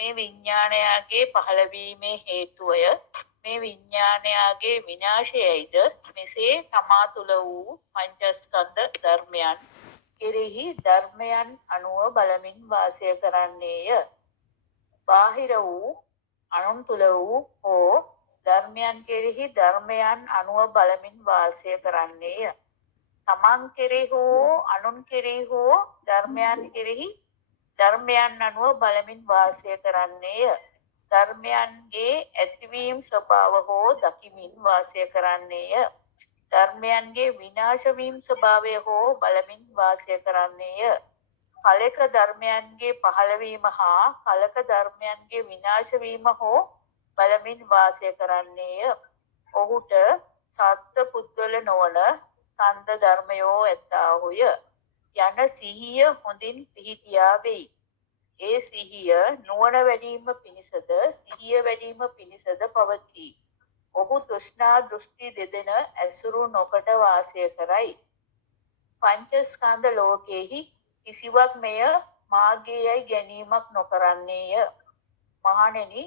මේ විඥානයාගේ පහළවීමේ හේතුවය මේ විඥානයාගේ විනාශයයිද මෙසේ තමා තුළ වූ පංචස්කන්ධ ධර්මයන් කෙරෙහි ධර්මයන් අනුව බලමින් වාසය කරන්නේය. බාහිර වූ අනුන් තුළ වූ හෝ ධර්මයන් කෙරෙහි ධර්මයන් අනුව බලමින් වාසය කරන්නේය. තමන් කෙරෙහි හෝ අනුන් කෙරෙහි හෝ ධර්මයන් කෙරෙහි ධර්මයන් අනුව බලමින් වාසය කරන්නේය. ධර්මයන්ගේ ඇතිවීම ස්වභාව හෝ දකිමින් වාසය කරන්නේය. ධර්මයන්ගේ විනාශ වීම ස්වභාවය හෝ බලමින් වාසය කරන්නේය. කලක ධර්මයන්ගේ පහළවීම හා කලක ධර්මයන්ගේ විනාශ වීම හෝ බලමින් වාසය කරන්නේය. ඔහුට සත්ත්ව පුද්ගල නොවන ස්කන්ධ ධර්මයෝ ඇත්තාහුය. යන සිහිය හොඳින් පිහිටියා වෙයි. ඒ සිහිය නුවණ වැඩිම පිණිසද සිහිය වැඩිම පිණිසද පවතී. ඔහු තෘෂ්ණා දෘෂ්ටි දෙදෙන ඇසුරු නොකොට වාසය කරයි. පංචස්කන්ධ ලෝකයේහි කිසිවක් මෙය මාගේයයි ගැනීමක් නොකරන්නේය. මහණෙනි,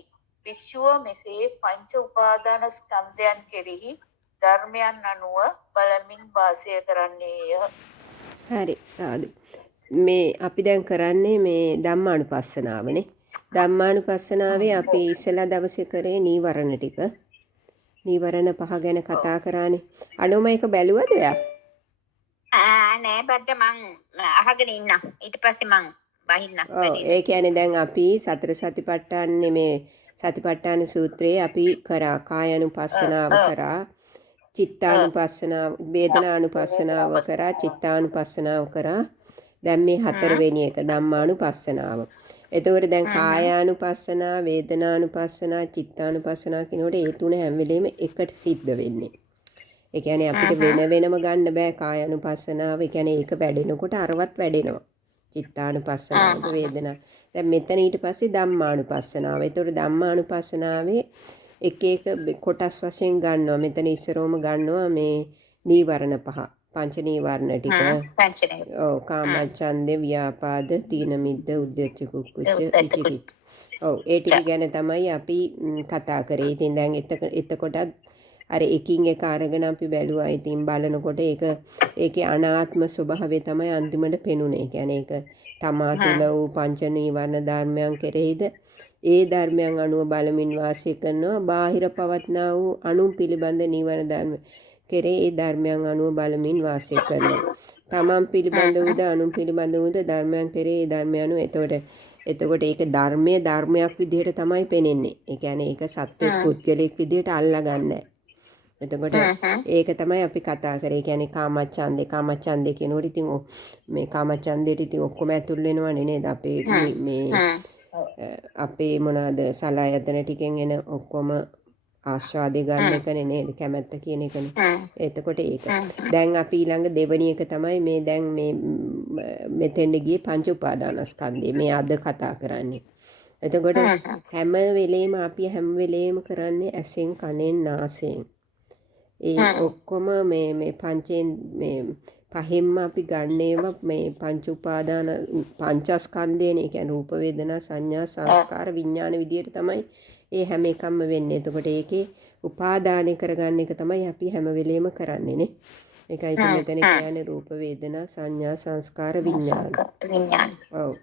භික්ෂුව මෙසේ පංච උපාදාන ස්කන්ධයන් කෙරෙහි ධර්මයන් අනුව බලමින් වාසය කරන්නේය. හරි සාදු. මේ අපි දැන් කරන්නේ මේ ධම්මානුපස්සනාවනේ. ධම්මානුපස්සනාවේ අපි ඉස්සලා දවසේ කරේ නීවරණ ටික. නීවරණ 5 ගැන කතා කරානේ. අනුම එක බැලුවද ඔයා? නෑ බද්ද මං අහගෙන ඉන්න. ඊට පස්සේ මං බහින්න. ඒ කියන්නේ දැන් අපි සතර සතිපට්ඨානේ මේ සතිපට්ඨාන සූත්‍රයේ අපි කරා කායानुපස්සනාව කරා, චිත්තානුපස්සනාව, වේදනානුපස්සනාව කරා, චිත්තානුපස්සනාව කරා. දැන් මේ හතරවෙනි එක ධම්මානුපස්සනාව. එතකොට දැන් කායානුපස්සනා, වේදනානුපස්සනා, චිත්තානුපස්සනා කියනකොට ඒ තුන හැම වෙලෙම එකට සිද්ධ වෙන්නේ. ඒ කියන්නේ අපිට වෙන වෙනම ගන්න බෑ කායානුපස්සනාව. ඒ කියන්නේ ඒක වැඩෙනකොට අරවත් වැඩෙනවා. චිත්තානුපස්සනාව, වේදනා. දැන් මෙතන ඊට පස්සේ ධම්මානුපස්සනාව. එතකොට ධම්මානුපස්සනාවේ එක එක කොටස් වශයෙන් ගන්නවා. මෙතන ඉස්සරෝම ගන්නවා මේ නීවරණ 5. පංච නීවරණ ටික. ඔව් කාමච්ඡන්දේ, ව්‍යාපාද, තීන මිද්ද, උද්ධච්ච කුක්කුච්ච, විචිකිච්ඡ. ඔව් ඒ ටික ගැන තමයි අපි කතා කරේ. ඉතින් දැන් එතකොටත් අර එකින් එක අරගෙන අපි බැලුවා. ඉතින් බලනකොට ඒකේ අනාත්ම ස්වභාවය තමයි අන්තිමට පෙනුනේ. ඒ කියන්නේ ඒක තමා තුළ වූ පංච නීවරණ ධර්මයන් කෙරෙහිද ඒ ධර්මයන් අනුව බලමින් වාසය කරනවා. බාහිර පවත්නා වූ අනුන් පිළිබඳ නීවරණ ධර්ම කෙරේ ඒ ධර්මයන් අනුව බලමින් වාසය කරනවා. තමන් පිළිබඳ වූද අනුන් පිළිබඳ වූද ධර්මයන් කෙරේ ඒ ධර්මයන් අනුව එතකොට ඒක ධර්මයක් විදිහට තමයි පෙනෙන්නේ. ඒ කියන්නේ ඒක සත්‍ය පුද්ගලෙක් විදිහට අල්ලගන්නේ. එතකොට ඒක තමයි අපි කතා කරේ. ඒ කියන්නේ කාමච්ඡන්දේ කියනකොට ඉතින් මේ කාමච්ඡන්දේට ඉතින් ඔක්කොම ඇතුල් වෙනවනේ නේද? අපේ මොනවාද සලආයතන ටිකෙන් එන ඔක්කොම ආස්වාදේ ගන්න එකනේ නේද? කැමැත්ත කියන එකනේ. එතකොට ඒක. දැන් අපි ඊළඟ දෙවෙනි එක තමයි මේ දැන් මේ මෙතෙන්ද ගියේ පංච උපාදානස්කන්ධය. මේ අද කතා කරන්නේ. එතකොට හැම වෙලේම අපි කරන්නේ ඇසෙන්, කනෙන්, නාසයෙන්. ඒ ඔක්කොම මේ පංචෙන් මේ පහෙන්ම අපි ගන්නේම මේ පංච උපාදාන පංචස්කන්ධයනේ. කියන්නේ රූප, වේදනා, සංඥා, සංස්කාර, විඥාන විදියට තමයි ඒ හැම එකක්ම වෙන්නේ. එතකොට ඒකේ උපාදානය කරගන්න එක තමයි අපි හැම වෙලේම කරන්නේ නේ. ඒකයි මෙතන කියන්නේ රූප, වේදනා, සංඥා, සංස්කාර, විඥාන. ඔව්.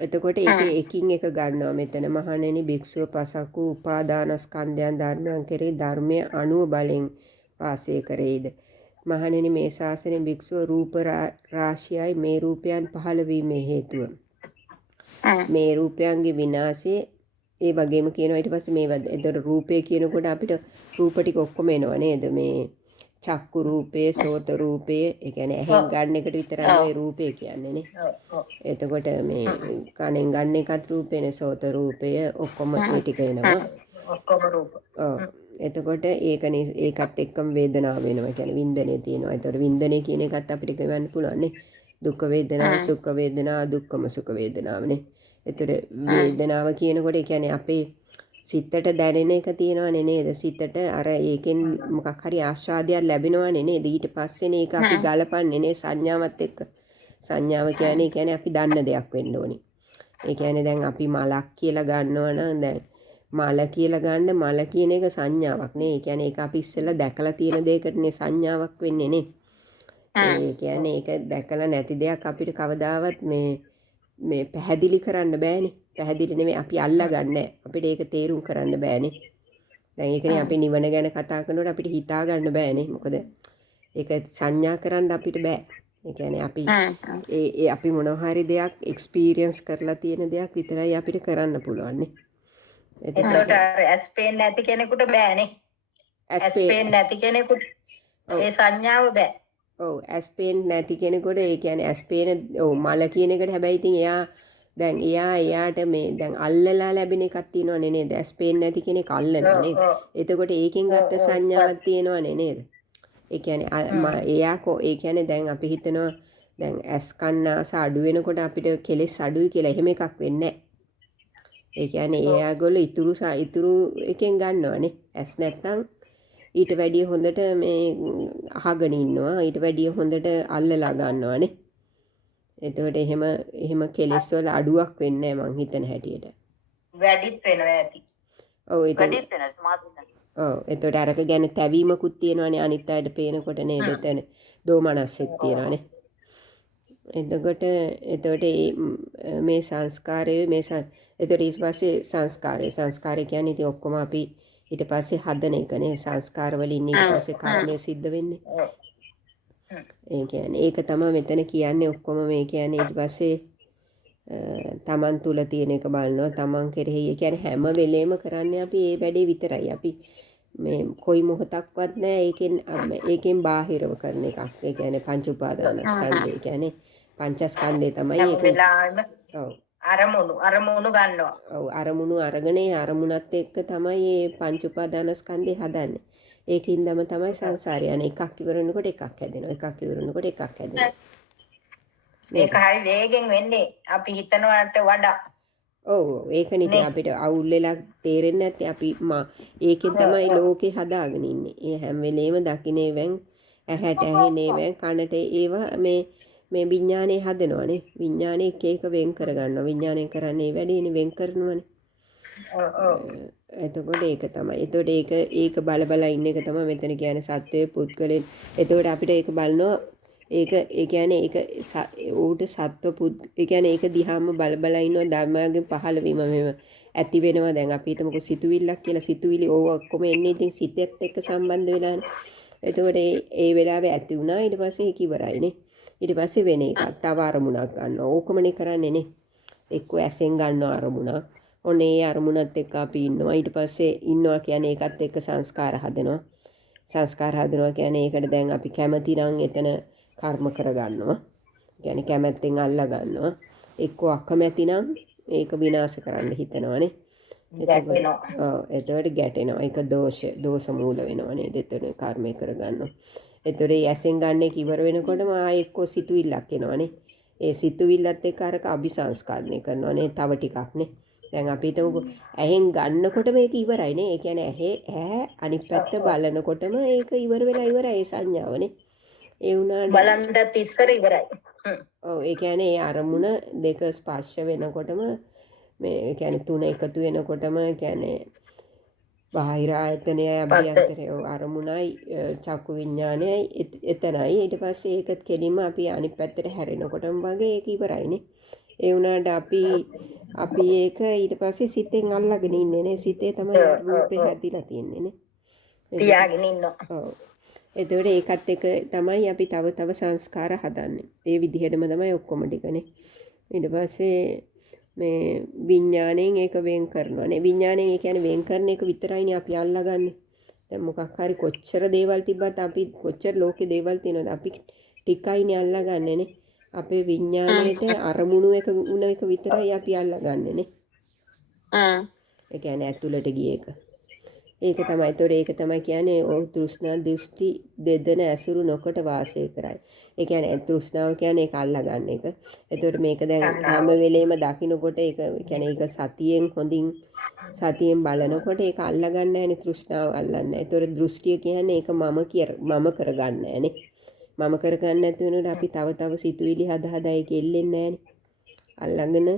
එතකොට ඒකේ එකින් එක ගන්නවා. මෙතන මහණෙනි භික්ෂුව පසක් වූ උපාදානස්කන්ධයන් ධර්මයන් කෙරෙහි ධර්මයේ අනුව බලෙන් වාසය කරේද. මහණෙනි මේ ශාසනයේ භික්ෂුව රූප රාශියයි මේ රූපයන් පහළ වීමේ හේතුව. මේ රූපයන්ගේ විනාශය ඒ වගේම කියනවා. ඊට පස්සේ මේවද එතකොට රූපය කියනකොට අපිට රූප ටික ඔක්කොම එනවා නේද? මේ චක්කු රූපේ, සෝත රූපේ, ඒ කියන්නේ ඇහෙන් ගන්න එකට විතරයි මේ රූපේ කියන්නේ නේ. එතකොට මේ කනෙන් ගන්න එකත් රූපේනේ, සෝත රූපය ඔක්කොම ඒ ටික එනවා. ඔක්කොම රූප. ඔව්. එතකොට ඒකත් එක්කම වේදනාව වෙනවා. ඒ කියන්නේ වින්දනේ තියෙනවා. එතකොට වින්දනේ කියන එකත් අපිට කියවන්න පුළුවන් නේ. දුක් වේදනා, සුඛ වේදනා, දුක්ඛම සුඛ වේදනාවනේ. එතකොට වේදනාව කියනකොට ඒ කියන්නේ අපේ සිතට දැනෙන එක තියෙනවනේ නේද? සිතට අර ඒකෙන් මොකක් හරි ආස්වාදයක් ලැබෙනවනේ නේද? ඊට පස්සේනේ ඒක අපි ගලපන්නේ නේ සංඥාවත් එක්ක. සංඥාව කියන්නේ අපි දන්න දෙයක් වෙන්න ඕනේ. ඒ කියන්නේ දැන් අපි මලක් කියලා ගන්නවා නම් දැන් මල කියලා ගන්න මල කියන එක සංඥාවක් නේ. ඒ කියන්නේ ඒක අපි ඉස්සෙල්ලා දැකලා තියෙන දෙයකටනේ සංඥාවක් වෙන්නේ නේ. ඒ කියන්නේ ඒක දැකලා නැති දෙයක් අපිට කවදාවත් මේ පැහැදිලි කරන්න බෑනේ. පැහැදිලි නෙමෙයි අපි අල්ලගන්නේ. අපිට ඒක තේරුම් කරන්න බෑනේ. දැන් ඒකනේ අපි නිවන ගැන කතා කරනකොට අපිට හිතා ගන්න බෑනේ. මොකද ඒක සංඥා කරන්න අපිට බෑ. ඒ කියන්නේ අපි ඒ අපි මොනවා හරි දෙයක් එක්ස්පීරියන්ස් කරලා තියෙන දෙයක් විතරයි අපිට කරන්න පුළුවන් නේ. එතකොට ඇස් පේන්නේ නැති කෙනෙකුට බෑනේ. ඇස් පේන්නේ නැති කෙනෙකුට ඒ සංඥාව බෑ. ඔව් ඇස් පේන්නේ නැති කෙනෙකුට ඒ කියන්නේ ඇස් පේන ඔව් මල කියන එකට හැබැයි ඉතින් එයාට මේ දැන් අල්ලලා ලැබෙන එකක් තියෙනවනේ නේද? ඇස් පේන්නේ නැති කෙනෙක් අල්ලනවා නේද? එතකොට ඒකෙන් ගත්ත සංඥාවක් තියෙනවනේ නේද? ඒ කියන්නේ ඒ කියන්නේ දැන් අපි හිතනවා දැන් ඇස් කන්නාස අඩු වෙනකොට අපිට කෙලෙස් අඩුයි කියලා එහෙම එකක් වෙන්නේ නැහැ. ඒ කියන්නේ එයාගොල්ලෝ ඉතුරු එකෙන් ගන්නවනේ. ඇස් නැත්තම් ඊට වැඩිය හොඳට මේ අහගෙන ඉන්නවා. ඊට වැඩිය හොඳට අල්ලලා ගන්නවනේ. එතකොට එහෙම කෙලෙස් වල අඩුවක් වෙන්නේ නැහැ මං හිතන හැටියට. වැඩිත් වෙනවා ඇති. ඔව් ඒක වැඩිත් වෙනස් මාත් ඔව් එතකොට අරක ගැන තැවීමකුත් තියෙනවනේ අනිත් අයට පේනකොට නේද? එතන දෝමනස්සෙත් තියෙනවනේ. එතකොට මේ සංස්කාරය එතකොට ඊට පස්සේ සංස්කාරය කියන්නේ ඉතින් ඔක්කොම අපි ඊට පස්සේ හදන එකනේ සංස්කාර වලින් ඊට පස්සේ කර්මය සිද්ධ වෙන්නේ. ඒ කියන්නේ ඒක තමයි මෙතන කියන්නේ ඔක්කොම මේ කියන්නේ ඊට පස්සේ තමන් තුල තියෙන එක බලනවා තමන් කෙරෙහි ඒ කියන්නේ හැම වෙලේම කරන්නේ අපි ඒ වැඩේ විතරයි. අපි මේ කොයි මොහොතක්වත් නැහැ ඒකෙන් බාහිරව කරන එකක්. ඒ කියන්නේ පංච උපාදානස්කන්ධය කියන්නේ පංචස්කන්ධය තමයි ඒක. ඔව් අරමුණු ගන්නවා. ඔව් අරමුණු අරගෙන අරමුණත් එක්ක තමයි මේ පංච උපාදානස්කන්ධය හදන්නේ. ඒකින්දම තමයි සංසාරය යන්නේ. එකක් ඉවර වෙනකොට එකක් හැදෙනවා. එකක් ඉවර වෙනකොට එකක් හැදෙනවා. ඒක හරි වේගෙන් වෙන්නේ අපි හිතනවට වඩා. ඔව් ඒකනේ ඉතින් අපිට අවුල් වෙලා තේරෙන්නේ නැත්තේ අපි ඒකෙන් තමයි ලෝකේ හදාගෙන ඉන්නේ. ඒ හැම වෙලේම දකින්නේවෙන් ඇහැට ඇහෙන්නේවෙන් කනට ඒවා මේ විඥානේ හදනවනේ. විඥානේ එක එක වෙන් කරගන්නවා. විඥානේ කරන්නේ වැඩේනේ වෙන් කරනවනේ. එතකොට ඒක තමයි. එතකොට ඒක බල ඉන්න එක තමයි මෙතන කියන්නේ සත්වයේ පුද්ගලෙන්. එතකොට අපිට ඒක බලනවා ඒ කියන්නේ ඒක ඌට සත්ව ඒ කියන්නේ ඒක දිහාම බල ඉන්නවා ධර්මයෙන් පහළ වීම මෙව ඇති වෙනවා. දැන් අපි හිතමුකෝ සිතුවිල්ලක් කියලා. සිතුවිලි ඕව ඔක්කොම එන්නේ ඉතින් සිතෙත් එක්ක සම්බන්ධ වෙලානේ. එතකොට ඒ වෙලාවේ ඇති වුණා ඊට පස්සේ ඒක ඉවරයිනේ. ඊට පස්සේ වෙන එකක් තව අරමුණක් ගන්නවා. ඕකමනේ කරන්නේ නේ. එක්ක ඇසෙන් ගන්නවා අරමුණක්. ඔන්න ඒ අරමුණත් එක්ක අපි ඉන්නවා. ඊට පස්සේ ඉන්නවා කියන්නේ ඒකත් එක්ක සංස්කාර හදනවා. සංස්කාර හදනවා කියන්නේ ඒකට දැන් අපි කැමති නම් එතන කර්ම කරගන්නවා. කියන්නේ කැමැත්තෙන් අල්ලා ගන්නවා. එක්ක අකමැති නම් ඒක විනාශ කරන්න හිතනවානේ. එතකොට ගැටෙනවා. ඒක දෝෂ මූල වෙනවා නේද? එතන කර්මය කරගන්නවා. එතකොට ඒ ඇසෙන් ගන්න එක ඉවර වෙනකොටම ආයෙ එක්ක සිතුවිල්ලක් එනවානේ. ඒ සිතුවිල්ලත් එක්ක අරක අபிසංස්කරණය කරනවානේ. තව ටිකක්නේ. දැන් අපි හිතමුකෝ ඇහෙන් ගන්නකොට මේක ඉවරයි නේ. ඒ කියන්නේ ඇහැ අනිත් පැත්ත බලනකොටම ඒක ඉවර වෙලා ඉවරයි ඒ සංඥාවනේ. ඒ වුණාට බලන්නත් ඉස්සර ඉවරයි. ඔව් ඒ කියන්නේ ඒ අරමුණ දෙක ස්පර්ශ වෙනකොටම මේ ඒ කියන්නේ තුන එකතු වෙනකොටම කියන්නේ බාහිර ආයතනයයි අභ්‍යන්තරය අරමුණයි චක්කු විඥානයයි එතනයි. ඊට පස්සේ ඒකත් කෙලින්ම අපි අනිත් පැත්තට හැරෙනකොටම වගේ ඒක ඉවරයිනේ. ඒ වුණාට අපි ඒක ඊට පස්සේ සිතෙන් අල්ලගෙන ඉන්නේ නේ. සිතේ තමයි රූපේ හැදිලා තියන්නේ නේ. තියාගෙන ඉන්නවා. ඔව්. එතකොට ඒකත් එක තමයි අපි තව සංස්කාර හදන්නේ. ඒ විදිහටම තමයි ඔක්කොම ටිකනේ. ඊට පස්සේ මේ විඥාණයෙන් ඒක වෙන් කරනවානේ. විඥාණයෙන් ඒ කියන්නේ වෙන් කරන එක විතරයිනේ අපි අල්ලගන්නේ. දැන් මොකක් හරි කොච්චර දේවල් තිබ්බත් අපි කොච්චර ලෝකේ දේවල් තියෙනවද අපි ටිකයිනේ අල්ලගන්නේ නේ. අපේ විඥාණයට අරමුණු එක උන එක විතරයි අපි අල්ලගන්නේ නේ. ඒ කියන්නේ ඇතුළට ගිය එක. ඒක තමයි කියන්නේ ඕ තෘෂ්ණා දෘෂ්ටි දෙදෙන ඇසුරු නොකොට වාසය කරයි. ඒ කියන්නේ තෘෂ්ණාව කියන්නේ ඒක අල්ලා ගන්න එක. එතකොට මේක දැන් හැම වෙලේම දකින්නකොට ඒක කියන්නේ ඒක සතියෙන් බලනකොට ඒක අල්ලා ගන්න නැහැනේ තෘෂ්ණාව අල්ලන්නේ නැහැ. එතකොට දෘෂ්ටිය කියන්නේ ඒක මම කරගන්න නැහැනේ. මම කරගන්න නැති වෙනකොට අපි තව සිතුවිලි හදා ඒක එල්ලෙන්නේ නැහැනේ. අල්ලගෙන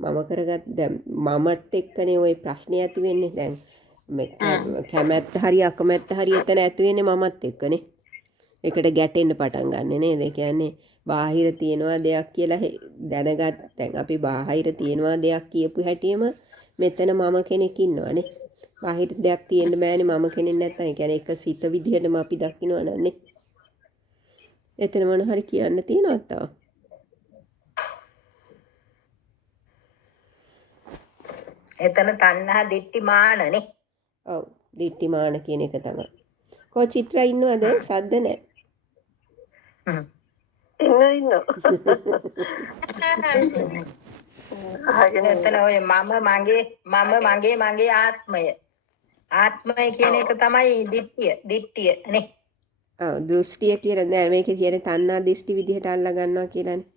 මම කරගත් දැන් මමත් එක්කනේ ওই ප්‍රශ්නේ ඇති වෙන්නේ දැන් මේ කැමැත්ත හරි අකමැත්ත හරි එතන ඇති වෙන්නේ මමත් එක්කනේ. ඒකට ගැටෙන්න පටන් ගන්න නේද? ඒ කියන්නේ බාහිර තියනවා දෙයක් කියලා දැනගත් දැන් අපි බාහිර තියනවා දෙයක් කියපු හැටියෙම මෙතන මම කෙනෙක් ඉන්නවනේ. බාහිර දෙයක් තියෙන්න බෑනේ මම කෙනෙක් නැත්තම්. ඒ කියන්නේ එක සිත විදිහටම අපි දකින්නවා නන්නේ. එතන මොන හරි කියන්න තියෙනවද තව? එතන තණ්හා දිට්ඨි මානනේ. ඔව් දිට්ඨි මාන කියන එක තමයි. කො චිත්‍රා ඉන්නවද? සද්ද නැහැ. එතන ඔය මම මගේ ආත්මය. ආත්මය කියන එක තමයි දිට්ඨිය නේ. ඔව් දෘෂ්ටිය කියලා නෑ මේක කියන්නේ තණ්හා දිෂ්ටි විදිහට අල්ලා ගන්නවා කියලානේ.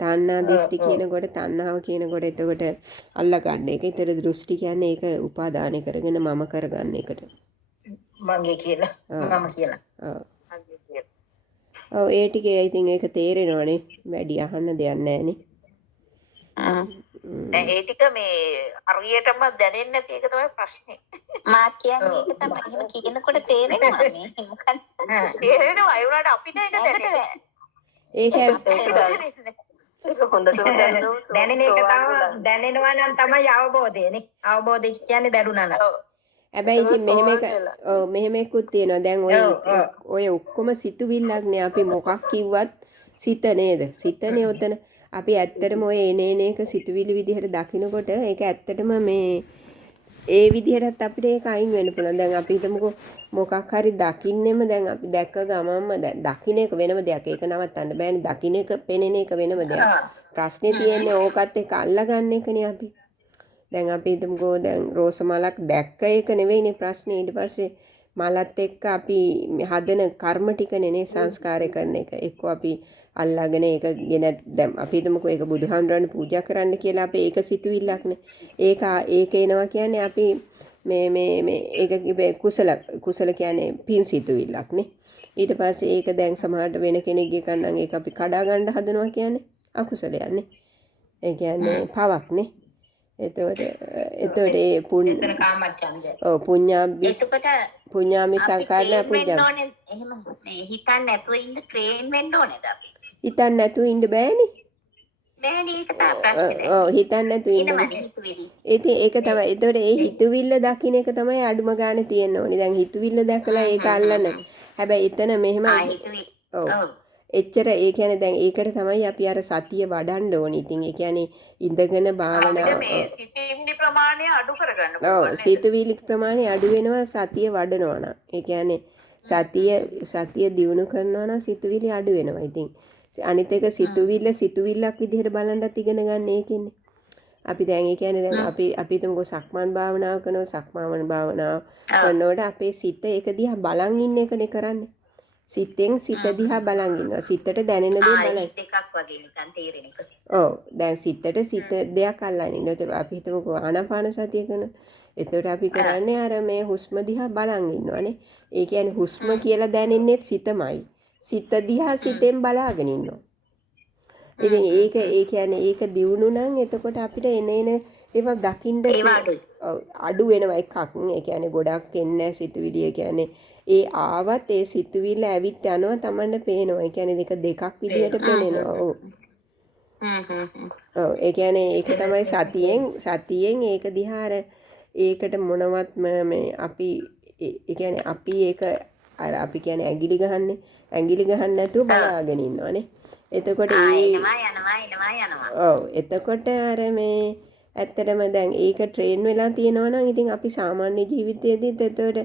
තණ්හා දිෂ්ටි කියනකොට තණ්හාව කියනකොට එතකොට අල්ලා ගන්න එක. ඒතර දෘෂ්ටි කියන්නේ ඒක උපාදානය කරගෙන මම කරගන්න එකට. මගේ කියලා. මම කියලා. ඔව්. ඔව් ඒ ටිකේ ඉතින් ඒක තේරෙනවනේ. වැඩි අහන්න දෙයක් නෑනේ. ඒ ටික මේ හරියටම දැනෙන්නේ නැති එක තමයි ප්‍රශ්නේ. මාත් කියන්නේ ඒක තමයි. එහෙම කියනකොට තේරෙනවා මේ මොකක්ද? තේරෙනවා ඒ වුණාට අපිට ඒක දැනෙන්නේ ඒක දැනෙන එක තමයි දැනෙනවා නම් තමයි අවබෝධයනේ. අවබෝධය කියන්නේ දැනුණා නම්. හැබැයි ඉතින් මෙහෙම එකකුත් තියෙනවා. දැන් ඔය ඔක්කොම සිතුවිල්ලක්නේ අපි මොකක් කිව්වත් සිත නේද? සිතනේ උතන අපි ඇත්තටම ඔය එනේන එක සිතුවිලි විදිහට දකිනකොට ඒක ඇත්තටම මේ ඒ විදිහටත් අපිට ඒක අයින් වෙන්න පුළුවන්. දැන් අපි හිතමුකෝ මොකක් හරි දකින්නෙම දැන් අපි දැක්ක ගමන්ම දකින්න එක වෙනම දෙයක්. ඒක නවත්තන්න බෑනේ. දකින්න එක පෙනෙන එක වෙනම දෙයක්. ප්‍රශ්නේ තියෙන්නේ ඕකත් එක්ක අල්ලගන්න එකනේ අපි. දැන් අපි හිතමුකෝ දැන් රෝස මලක් දැක්ක එක නෙවෙයිනේ ප්‍රශ්නේ. ඊට පස්සේ මලත් එක්ක අපි හදන කර්ම ටිකනේ නේ සංස්කාරය කරන එක. එක්ක අපි අල්ලාගෙන ඒක ගෙන දැන් අපි හිතමුකෝ ඒක බුදුහාමුදුරන් පූජා කරන්න කියලා අපි ඒක සිතුවිල්ලක්නේ. ඒක එනවා කියන්නේ අපි මේ ඒක කුසල කියන්නේ පින් සිතුවිල්ලක්නේ. ඊට පස්සේ ඒක දැන් සමහරට වෙන කෙනෙක්ගේ කන්නම් ඒක අපි කඩා ගන්න හදනවා කියන්නේ අකුසලයන්නේ. ඒ කියන්නේ පවක්නේ. එතකොට ඒ පුඤ්ඤාමි සංකාරණ පුඤ්ඤාමි එහෙම මේ හිතන්න නැතුව ඉන්න ට්‍රේන් වෙන්න ඕනේද අපි? හිතන්න නැතුව ඉන්න බෑනේ. බෑනේ ඒක තමයි ප්‍රශ්නේ. ඔව් හිතන්න නැතුව ඉන්න බෑ. ඒක තමයි. එතකොට ඒ හිතවිල්ල දකින්න එක තමයි අඩුම ගානේ තියෙන්න ඕනේ. දැන් හිතවිල්ල දැකලා ඒක අල්ලන්න. හැබැයි එතන මෙහෙම ඔව් එච්චර ඒ කියන්නේ දැන් ඒකට තමයි අපි අර සතිය වඩන්න ඕනේ. ඉතින් ඒ කියන්නේ ඉඳගෙන භාවනා මේ සිතිවිලි ප්‍රමාණය අඩු කරගන්න ඔව් පුළුවන්. සිතුවිලි ප්‍රමාණය අඩු වෙනවා සතිය වඩනවා නම්. ඒ කියන්නේ සතිය දියුණු කරනවා නම් සිතුවිලි අඩු වෙනවා. ඉතින් අනිත් එක සිතුවිල්ලක් විදිහට බලන්නත් ඉගෙන ගන්න ඒකෙන්නේ. අපි දැන් ඒ කියන්නේ දැන් අපි හිතමුකෝ සක්මන් භාවනාව කරනවා. සක්මන් භාවනාව කරනකොට අපේ සිත ඒක දිහා බලන් ඉන්න එකනේ කරන්නේ. සිතෙන් සිත දිහා බලන් ඉන්නවා. සිතට දැනෙන දේ බලන්න. එකක් වගේ නිකන් තේරෙන එක. ඔව් දැන් සිතට දෙයක් අල්ලන්නේ. එතකොට අපි හිතමුකෝ ආනාපාන සතිය කරන. එතකොට අපි කරන්නේ අර මේ හුස්ම දිහා බලන් ඉන්නවනේ. ඒ කියන්නේ හුස්ම කියලා දැනෙන්නේ සිතමයි. සිත දිහා සිතෙන් බලාගෙන ඉන්නවා. ඉතින් ඒ කියන්නේ ඒක දියුණු නම් එතකොට අපිට එන ඒවා දකින්න අඩු වෙනවා එකක්. ඒ කියන්නේ ගොඩක් එන්නේ සිතුවිලි. ඒ කියන්නේ ඒ ආවත් ඒ සිතුවිල්ල ඇවිත් යනවා තමන්න පේනවා. ඒ කියන්නේ දෙකක් විදියට පේනවා. ඔව්. ඔව් ඒ කියන්නේ ඒක තමයි සතියෙන් ඒක දිහා ඒකට මොනවත්ම මේ අපි ඒ කියන්නේ අපි ඒක අර අපි කියන්නේ ඇඟිලි ගහන්න නැතුව බලාගෙන ඉන්නවනේ. එතකොට යනවා. ඔව් එතකොට අර මේ ඇත්තටම දැන් ඒක ට්‍රේන් වෙලා තියෙනවා නම් ඉතින් අපි සාමාන්‍ය ජීවිතයේදීත් එතකොට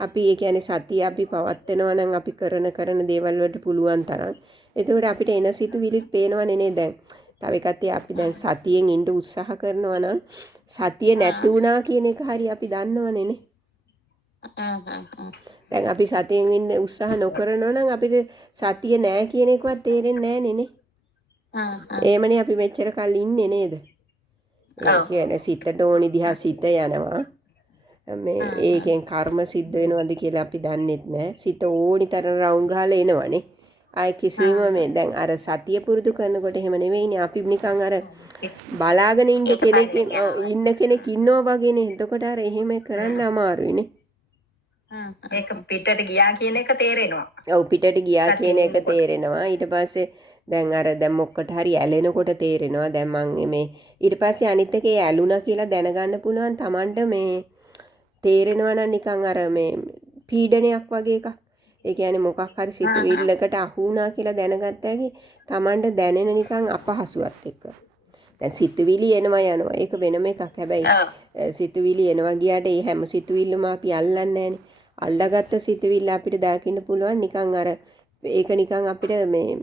අපි ඒ කියන්නේ සතිය අපි පවත්නවා නම් අපි කරන දේවල් වලට පුළුවන් තරම්. එතකොට අපිට එන සිතුවිලිත් පේනවනේ නේද දැන්. තව එකක් අපි දැන් සතියෙන් ඉන්න උත්සාහ කරනවා නම් සතිය නැති වුණා කියන එක හරි අපි දන්නවනේ නේ. දැන් අපි සතියෙන් ඉන්න උත්සාහ නොකරනවා නම් අපිට සතිය නැහැ කියන එකවත් තේරෙන්නේ නැහැ නේ. එහෙමනේ අපි මෙච්චර කල් ඉන්නේ නේද? ඒ කියන්නේ සිතට ඕනි දිහා සිත යනවා. මේ ඒකෙන් කර්ම සිද්ධ වෙනවද කියලා අපි දන්නෙත් නැහැ. සිත ඕනි තරම් රවුම් ගහලා එනවනේ. ආයි කිසිම මේ දැන් අර සතිය පුරුදු කරනකොට එහෙම නෙවෙයිනේ. අපි නිකන් අර බලාගෙන ඉන්න ඒක කෙනෙක් පස්සේ යනවා. ඉන්න කෙනෙක් ඉන්නවා වගේනේ. එතකොට අර එහෙම කරන්න අමාරුයිනේ. ඒක පිටට ගියා කියන එක තේරෙනවා. ඔව් පිටට ගියා කියන සතියෙන් එක ඉන්නකොට. තේරෙනවා. ඊට පස්සේ දැන් මොකට හරි ඇලෙනකොට තේරෙනවා. දැන් මං මේ ඊට පස්සේ අනිත් එකේ ඇලුනා කියලා දැනගන්න පුළුවන් Tamanට මේ තේරෙනවා නම් නිකන් අර මේ පීඩනයක් වගේ එකක්. ඒ කියන්නේ මොකක් හරි සිතුවිල්ලකට අහු වුණා කියලා දැනගත්ත හැකි Tamanට දැනෙන නිකන් අපහසුවත් එක්ක. දැන් සිතුවිලි එනවා යනවා. ඒක වෙනම එකක්. හැබැයි සිතුවිලි එනවා ගියාට ඒ හැම සිතුවිල්ලම අපි අල්ලන්නේ නැහනේ. අල්ලාගත්ත සිතුවිල්ල අපිට දකින්න පුළුවන් නිකන් අර ඒක නිකන් අපිට මේ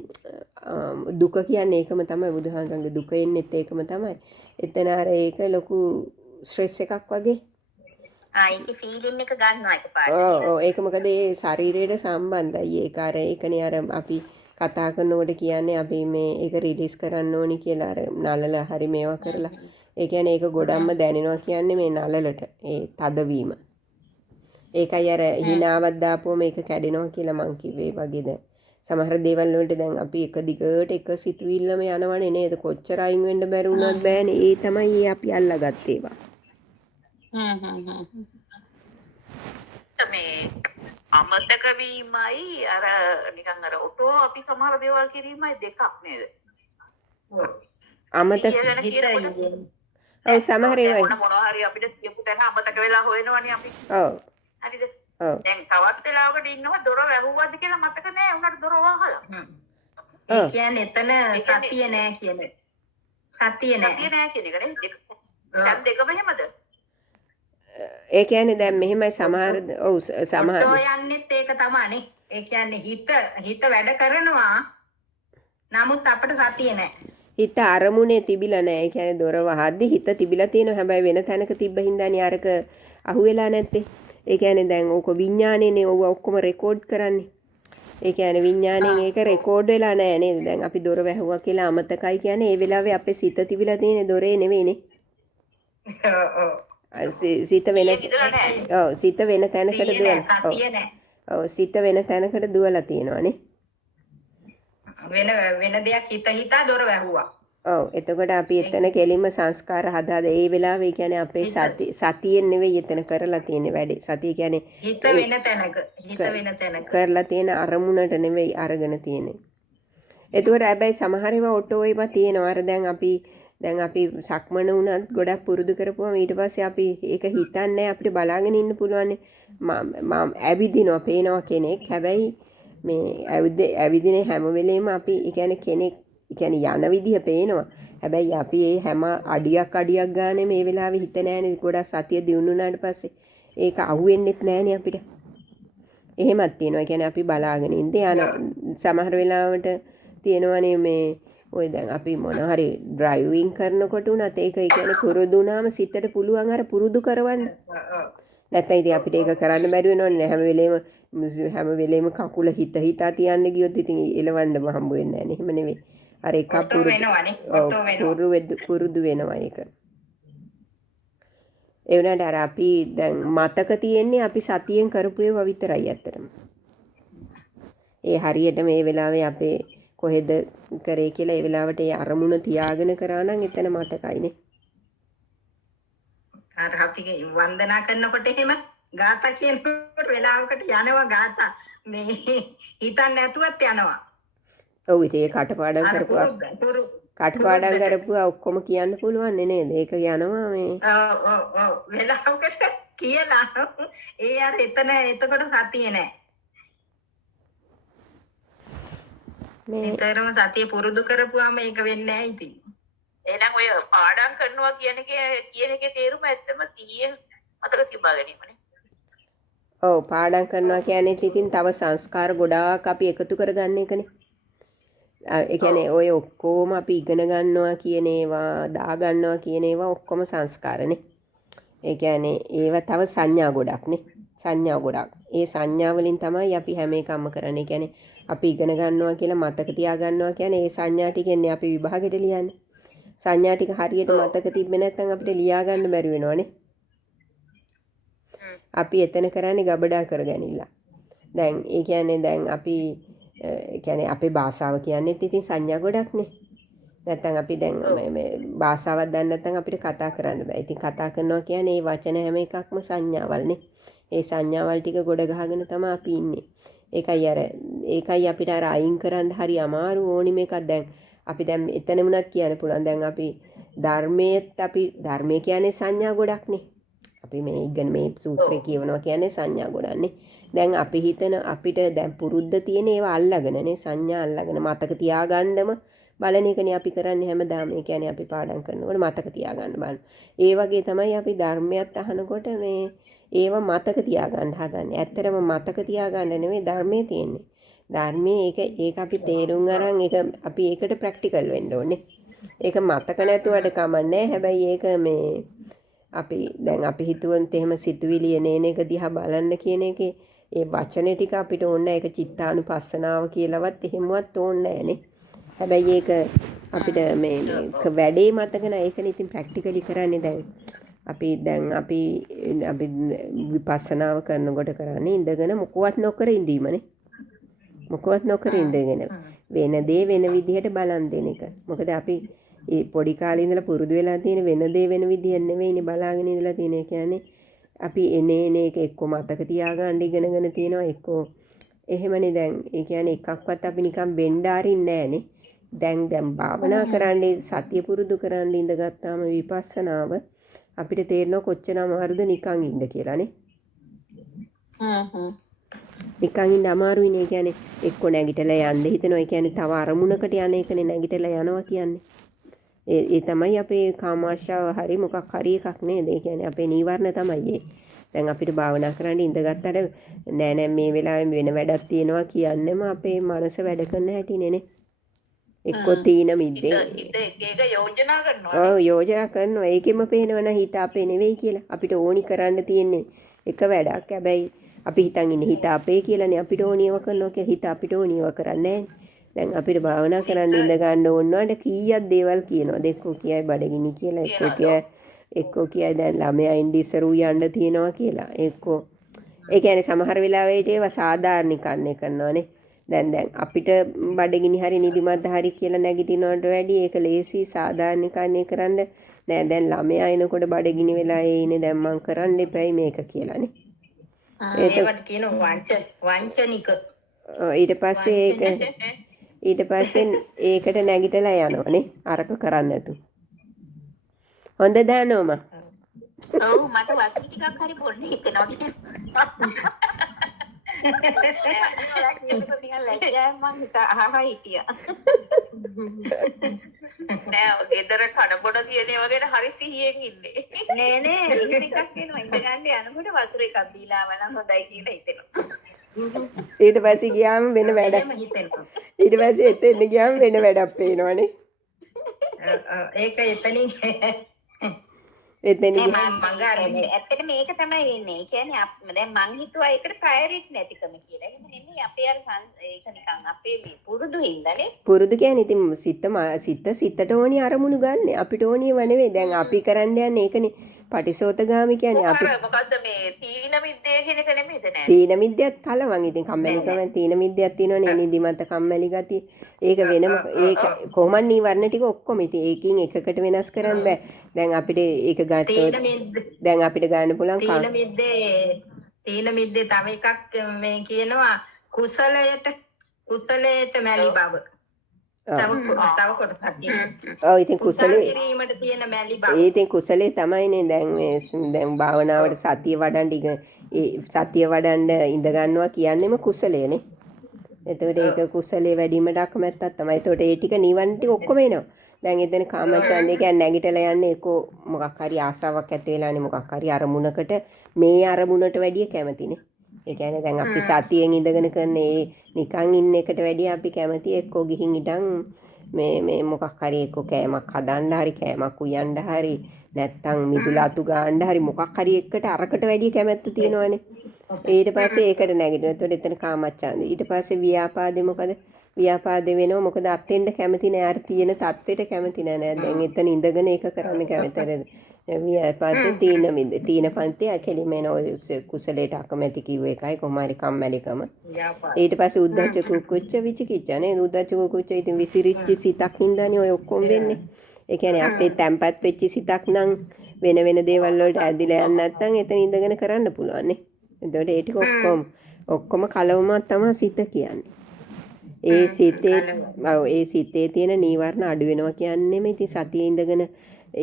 දුක කියන්නේ ඒකම තමයි බුදුහාමරගේ දුක එන්නේත් ඒකම තමයි. එතන අර ඒක ලොකු ස්ට්‍රෙස් එකක් වගේ. ඒකේ ෆීලින් එක ගන්නවා එකපාරට. ඔව් ඒක මොකද ඒ ශරීරයට සම්බන්ධයි. ඒක අර ඒකනේ අර අපි කතා කරනකොට කියන්නේ අපි මේ ඒක රිලීස් කරන්න ඕනි කියලා අර නලල හරි මේවා කරලා. ඒ කියන්නේ ඒක ගොඩක්ම දැනෙනවා කියන්නේ මේ නලලට ඒ තදවීම. ඒකයි අර හිනාවක් දාපුවම ඒක කැඩෙනවා කියලා මං කිව්වේ වගේ දැන්. සමහර දේවල් වලට දැන් අපි එක දිගට එක සිතුවිල්ලම යනවනේ නේද? කොච්චර අයින් වෙන්න බැරි වුණත් බෑනේ. ඒ තමයි අපි අල්ලගත්තේ ඒවා. මේ අමතක වීමයි අර නිකන් අර ඔටෝ අපි සමහර දේවල් කිරීමයි දෙකක් නේද? අමතක සිහිය ගැන කියනකොට ඔව් සමහර ඒවා මොනවා හරි අපිට කියපු තැන අමතක වෙලා හොයනවනේ අපි. ඔව් හරිද? ඔව් දැන් තවත් වෙලාවකට ඉන්නවා දොර වැහුවද කියලා මතක නෑ උනට දොර වහලා. ඒ කියන්නේ එතන සතිය නෑ කියන එක. සතිය නෑ. සතිය නෑ කියන එක නේ. දැන් දෙකම එහෙමද? ඒ කියන්නේ දැන් මෙහෙමයි සමහර ඔව් සමහර ඔතෝ යන්නෙත් ඒක තමයිනේ. ඒ කියන්නේ හිත වැඩ කරනවා. නමුත් අපිට සතිය නෑ. හිත අරමුණේ තිබිලා නැහැ. ඒ කියන්නේ දොර වහද්දි හිත තිබිලා තියෙනවා. හැබැයි වෙන තැනක තිබ්බ හින්දානේ අරක අහුවෙලා නැත්තේ. ඒ කියන්නේ දැන් ඕක විඥානේනේ ඕව ඔක්කොම රෙකෝඩ් කරන්නේ. ඒ කියන්නේ විඥාණයෙන් ඒක රෙකෝඩ් වෙලා නැහැ නේද? දැන් අපි දොර වැහුවා කියලා අමතකයි කියන්නේ ඒ වෙලාවේ අපේ සිත තිබිලා තියෙන දොරේ නෙවෙයිනේ. සිත වෙන ඔව් සිත වෙන තැනකට දුවලා. ඔව් සිත වෙන තැනකට දුවලා තියෙනවානේ. වෙන දෙයක් හිතා දොර වැහුවා. ඔව් එතකොට අපි එතන කෙලින්ම සංස්කාර හදාද ඒ වෙලාවේ කියන්නේ අපේ සතියෙන් නෙවෙයි එතන කරලා තියෙන වැඩේ. සතිය කියන්නේ හිත වෙන තැනක කරලා තියෙන අරමුණට නෙවෙයි අරගෙන තියෙන්නේ. එතකොට හැබැයි සමහර ඒවා ඔටෝ ඒවා තියෙනවා. අර දැන් අපි සක්මන වුණත් ගොඩක් පුරුදු කරපුවම ඊට පස්සේ අපි ඒක හිතන්නේ අපිට බලාගෙන ඉන්න පුළුවන්. මම ඇවිදිනවා පේනවා කෙනෙක්. හැබැයි මේ ඇවිදින හැම වෙලේම අපි ඒ කියන්නේ කෙනෙක් කියන්නේ යන විදිහ පේනවා. හැබැයි අපි ඒ හැම අඩියක් ගානේ මේ වෙලාවේ හිත නෑනේ. ගොඩක් සතිය දිනුනාට පස්සේ ඒක අහුවෙන්නෙත් නෑනේ අපිට. එහෙමත් තියෙනවා. කියන්නේ අපි බලාගෙන ඉඳ යන සමහර වෙලාවට තියෙනවනේ මේ ඔය දැන් අපි මොන හරි ඩ්‍රයිවිං කරනකොට උනත් ඒක ඒ කියන්නේ පුරුදු වුණාම සිතට පුළුවන් අර පුරුදු කරවන්න. නැත්නම් ඉතින් අපිට ඒක කරන්න බැරි වෙනවනේ. හැම වෙලේම කකුල හිතා තියන්න ගියොත් ඉතින් එලවන්නම හම්බ වෙන්නේ නැහැ නේ. එහෙම නෙවෙයි. අර එක පුරුදු වෙනවා ඒක. ඒ වුණාට අර අපි දැන් මතක තියෙන්නේ අපි සතියෙන් කරපු ඒවා විතරයි ඇත්තටම. ඒ හරියට මේ වෙලාවේ අපේ කොහෙද කරේ කියලා ඒ වෙලාවට ඒ අරමුණ තියාගෙන කරා නම් එතන මතකයිනේ. අර අපි වන්දනා කරනකොට එහෙම ගාථා කියනකොට වෙලාවකට යනවා ගාථා මේ හිතන්නේ නැතුවත් යනවා. ඔව් ඉතින් ඒ කටපාඩම් කරපුවා ඔක්කොම කියන්න පුළුවන් නේද? ඒක යනවා මේ ඔව් වෙලාවකට කියලා ඒ අර එතකොට සතිය නෑ. නිතරම සතිය පුරුදු කරපුවාම ඒක වෙන්නේ නැහැ ඉතින්. එහෙනම් ඔය පාඩම් කරනවා කියන එකේ තේරුම ඇත්තම සිහියෙන් මතක තිබා ගැනීමනේ. ඔව් පාඩම් කරනවා කියන්නේ ඉතින් තව සංස්කාර ගොඩාක් අපි එකතු කරගන්න එකනේ. ඒ කියන්නේ ඔය ඔක්කොම අපි ඉගෙන ගන්නවා කියන ඒවා, දා ගන්නවා කියන ඒවා ඔක්කොම සංස්කාරනේ. ඒ කියන්නේ ඒවා තව සංඥා ගොඩක්නේ. සංඥා ගොඩක්. ඒ සංඥා වලින් තමයි අපි හැම එකම කරන්නේ. ඒ කියන්නේ අපි ඉගෙන ගන්නවා කියලා මතක තියා ගන්නවා කියන්නේ ඒ සංඥා ටිකෙන්නේ අපි විභාගෙට ලියන්නේ. සංඥා ටික හරියට මතක තිබ්බේ නැත්නම් අපිට ලියා ගන්න බැරි වෙනවනේ. අපි එතන කරන්නේ ගබඩා කරගනින්න. දැන් ඒ කියන්නේ දැන් අපි ඒ කියන්නේ අපේ භාෂාව කියන්නේත් ඉතින් සංඥා ගොඩක්නේ. නැත්තම් අපි දැන් මේ භාෂාවක් දන්නේ නැත්තම් අපිට කතා කරන්න බෑ. ඉතින් කතා කරනවා කියන්නේ මේ වචන හැම එකක්ම සංඥාවල්නේ. ඒ සංඥාවල් ටික ගොඩ ගහගෙන තමයි අපි ඉන්නේ. ඒකයි අපිට අර අයින් කරන්න හරි අමාරු ඕනි මේකක්. දැන් අපි දැන් එතන වුණත් කියන්න පුළුවන්. දැන් අපි ධර්මයේ කියන්නේ සංඥා ගොඩක්නේ. අපි මේ ඉගෙන මේ සූත්‍රය කියවනවා කියන්නේ සංඥා ගොඩක්නේ. දැන් අපි හිතන අපිට දැන් පුරුද්ද තියෙන ඒවා අල්ලගෙනනේ සංඥා අල්ලගෙන මතක තියාගන්නම බලන එකනේ අපි කරන්නේ හැමදාම. ඒ කියන්නේ අපි පාඩම් කරනකොට මතක තියාගන්න බලන්න. ඒ වගේ තමයි අපි ධර්මයක් අහනකොට මේ ඒවා මතක තියාගන්න හදන්නේ. ඇත්තටම මතක තියාගන්න නෙමෙයි ධර්මයේ තියෙන්නේ. ධර්මයේ ඒක අපි තේරුම් අරන් අපි ඒකට ප්‍රැක්ටිකල් වෙන්න ඕනේ. ඒක මතක නැතුවට කමන්නේ. හැබැයි ඒක මේ අපි හිතුවොත් එහෙම සිතුවිලි එන එක දිහා බලන්න කියන එකේ ඒ වචනේ ටික අපිට ඕනේ. ඒක චිත්තානුපස්සනාව කියලාවත් එහෙමවත් ඕනේ නැහනේ. හැබැයි ඒක අපිට මේ වැඩේ මතක නැහැ. ඒකනේ ඉතින් ප්‍රැක්ටිකලි කරන්නේ දැන්. අපි විපස්සනාව කරනකොට කරන්නේ ඉඳගෙන මොකවත් නොකර ඉඳීමනේ. මොකවත් නොකර ඉඳගෙන වෙන දේ වෙන විදිහට බලන් දෙන එක. මොකද අපි ඒ පොඩි කාලේ ඉඳලා පුරුදු වෙලා තියෙන වෙන දේ වෙන විදිහ නෙවෙයිනේ බලාගෙන ඉඳලා තියෙන. ඒ කියන්නේ අපි එන එක එක්ක මතක තියාගන්න ඉගෙනගෙන තියෙනවා එක්කෝ එහෙමනේ. දැන් ඒ කියන්නේ එකක්වත් අපි නිකන් බෙන්ඩ අරින්නේ නැහනේ. දැන් භාවනා කරන්නේ සතිය පුරුදු කරන්න ඉඳගත්තාම විපස්සනාව අපිට තේරෙනවා කොච්චර අමාරුද නිකන් ඉන්න කියලානේ. නිකන් ඉන්න අමාරුයිනේ. ඒ කියන්නේ එක්ක නැගිටලා යන්න හිතනවා. ඒ කියන්නේ තව අරමුණකට යන එකනේ නැගිටලා යනවා කියන්නේ. ඒ තමයි අපේ කාමාශාව හරි මොකක් හරි එකක් නේද? ඒ කියන්නේ අපේ නීවරණ තමයි ඒ. දැන් අපිට භාවනා කරන්න ඉඳගත්තට නෑ මේ වෙලාවෙම වෙන වැඩක් තියෙනවා කියන්නේම අපේ මනස වැඩ කරන හැටිනේ නේ. එක්කෝ තීන මිද්දේ ඒක යෝජනා කරනවා. ඔව් යෝජනා කරනවා. ඒකෙම පේනවනේ හිත අපේ නෙවෙයි කියලා. අපිට ඕනි කරන්න තියෙන්නේ එක වැඩක්. හැබැයි අපි හිතන් ඉන්නේ හිත අපේ කියලානේ. අපිට ඕනියව කරනවා කියලා හිත අපිට ඕනියව කරන්නේ නැහැ. දැන් අපිට භාවනා කරන්න ඉඳ ගන්න ඕනවාට කීයක් දේවල් කියනවා. එක්කෝ කියයි බඩගිනි කියලා. එක්කෝ කියයි දැන් ළමයා ඉන්දිසරු යන්න තියෙනවා කියලා. එක්කෝ ඒ කියන්නේ සමහර වෙලාවෙට ඒවා සාධාරණීකරණය කරනවානේ. දැන් අපිට බඩගිනි හරි නිදිමත හරි කියලා නැගිටිනවට වැඩිය ඒක ලේසි සාධාරණීකරණය කරන්න නෑ. දැන් ළමයා එනකොට බඩගිනි වෙලා ඉන්නේ දැන් මං කරන්න එපයි මේක කියලානේ. ඒකට කියන වංචනික. ඊට පස්සේ ඒකට නැගිටලා යනවනේ අරක කරන්න නැතු. හොඳ දානෝම. ඔව් මට වතුර ටිකක් හරි බොන්න හිතෙනවා. නෑ ගෙදර කනබොන තියෙන ඒවා ගැන හරි සිහියෙන් ඉන්නේ. නෑ එහෙම එකක් වෙනවා. ඉඳ ගන්න යනකොට වතුර එකක් දීලා ආවනම් හොඳයි කියලා හිතෙනවා. ඊට පස්සේ ගියාම වෙන වැඩක්. ඊට පස්සේ එතෙන් ගියාම වෙන වැඩක් පේනවනේ. ඒක එතනින් එතෙන් ඇත්තට මේක තමයි වෙන්නේ. ඒ කියන්නේ දැන් මං හිතුවා ඒකට ප්‍රයොරිටි නැතිකම කියලා. එහෙම නෙමෙයි අපේ අර ඒක නිකන් අපේ මේ පුරුදු හින්දානේ. පුරුදු කියන්නේ ඉතින් සිතට ඕනි අරමුණු ගන්න. අපිට ඕනියව නෙවෙයි. දැන් අපි කරන්න යන්නේ ඒකනේ. පටිසෝතගාමි කියන්නේ අපි මොකද්ද මේ තීන මිද්දේ කියන එක නෙමෙයිද නෑ? තීන මිද්දයත් කලවම්. ඉතින් කම්මැලිකම තීන මිද්දයක් තියෙනවනේ. නිදිමත කම්මැලි ගතිය. ඒක වෙනම ඒක කොහොමද නීවරණ ටික ඔක්කොම. ඉතින් ඒකින් එකකට වෙනස් කරන්න බෑ. දැන් අපිට ඒක ගත්තොත් දැන් අපිට ගන්න පුළුවන් තීන මිද්දේ තව එකක් මේ කියනවා කුසලයට මැලි බව. තව කොටසක් ඔව් ඉතින් කුසලේ කිරීමට තියෙන මැලි බව. ඉතින් කුසලේ තමයිනේ දැන් භාවනාවට සතිය වඩන්න ඉඳ ගන්නවා කියන්නේම කුසලයනේ. එතකොට ඒක කුසලේ වැඩිමට අකමැත්තක් තමයි. එතකොට ඒ ටික නිවන් ටික ඔක්කොම එනවා. දැන් එතන කාමච්ඡන්දේ කියන්නේ නැගිටලා යන්නේ ඒකෝ මොකක් හරි ආසාවක් ඇති වෙලානේ මොකක් හරි අරමුණකට මේ අරමුණට වැඩිය කැමතිනේ. ඒ කියන්නේ දැන් අපි සතියෙන් ඉඳගෙන කරන නිකන් ඉන්න එකට වැඩිය අපි කැමති එක්කෝ ගිහින් ඉඳන් මේ මොකක් හරි එක්කෝ කෑමක් හදන්න හරි කෑමක් උයන්න හරි නැත්තම් මිදුල අතු ගන්න හරි මොකක් හරි එකට අරකට වැඩිය කැමැත්ත තියෙනවනේ. ඊට පස්සේ ඒකට නැගිටිනවා. එතකොට එතන කාමච්ඡන්දේ. ඊට පස්සේ ව්‍යාපාදේ මොකද? ව්‍යාපාදේ වෙනවා. මොකද අත්ෙන්ද කැමති නෑ. අර තියෙන තත්වෙට කැමති නෑ. දැන් එතන ඉඳගෙන ඒක කරන්න කැමතිද? ව්‍යාපාද තීන පන්ති කෙලිම එන ඔය කුසලයට අකමැති කිව්ව එකයි කොහොමරි කම්මැලිකම. ඊට පස්සේ උද්දච්ච කුක්කුච්ච විචිකිච්ඡා නේ. උද්දච්ච කුක්කුච්ච ඉතින් විසිරිච්ච සිතක් හින්දානේ ඔය ඔක්කොම වෙන්නේ. ඒ කියන්නේ අපේ තැම්පත් වෙච්ච සිතක් නම් වෙන වෙන දේවල් වලට ඇදිලා යන්නේ නැත්නම් එතන ඉඳගෙන කරන්න පුළුවන් නේ. එතකොට ඒ ටික ඔක්කොම කලවමක් තමයි සිත කියන්නේ. ඒ සිතේ තියෙන නීවරණ අඩු වෙනවා කියන්නේම ඉතින් සතියේ ඉඳගෙන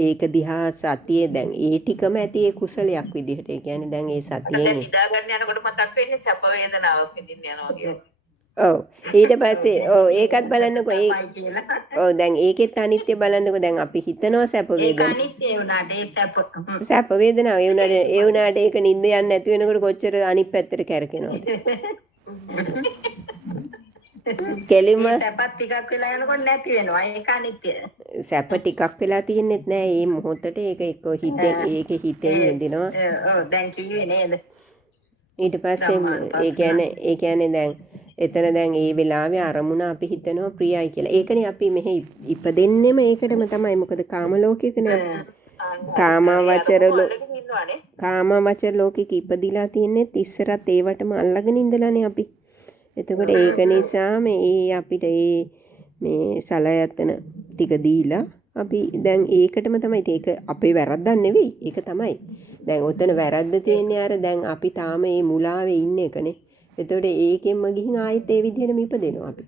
ඒක දිහා සතියේ දැන් ඒ ටිකම ඇති ඒ කුසලයක් විදිහට. ඒ කියන්නේ දැන් ඒ සතියෙන් නිදා ගන්න යනකොට මතක් වෙන්නේ සැප වේදනාවක් විඳින්න යනවා කියලා. ඔව් ඊට පස්සේ ඒකත් බලන්නකො දැන් ඒකෙත් අනිත්‍ය බලන්නකො. දැන් අපි හිතනවා සැප වේදනාව ඒ වුණාට ඒක නිින්ද යන්නේ නැති වෙනකොට කොච්චර අනිත් පැත්තට කැරකෙනවද? කෙලිම සැපත් ටිකක් වෙලා යනකොට නැති වෙනවා. ඒක අනිත්‍යයි. සැප ටිකක් වෙලා තියෙන්නෙත් නෑ. මේ මොහොතට ඒක එක්ක හිතෙන් විඳිනවා. ඔව් දැන් කිව්වේ නේද? ඊට පස්සේ ඒ කියන්නේ දැන් එතන දැන් ඒ වෙලාවේ අරමුණ අපි හිතනවා ප්‍රියයි කියලා. ඒකනේ අපි මෙහි ඉපදෙන්නෙම ඒකටම තමයි. මොකද කාම ලෝකයකනේ කාමවචර ලෝකෙක ඉපදිලා තියෙන්නෙත් ඉස්සරත් ඒවටම අල්ලගෙන ඉඳලානේ අපි. එතකොට ඒක නිසා මේ අපිට මේ සලයතන ටික දීලා අපි දැන් ඒකටම තමයි. ඒක අපේ වැරද්දක් නෙවෙයි. ඒක තමයි. දැන් ඔතන වැරද්ද තියෙන්නේ අර දැන් අපි තාම මේ මුලාවේ ඉන්න එකනේ. එතකොට ඒකෙන්ම ගිහින් ආයෙත් ඒ විදිහටම ඉපදෙනවා අපි.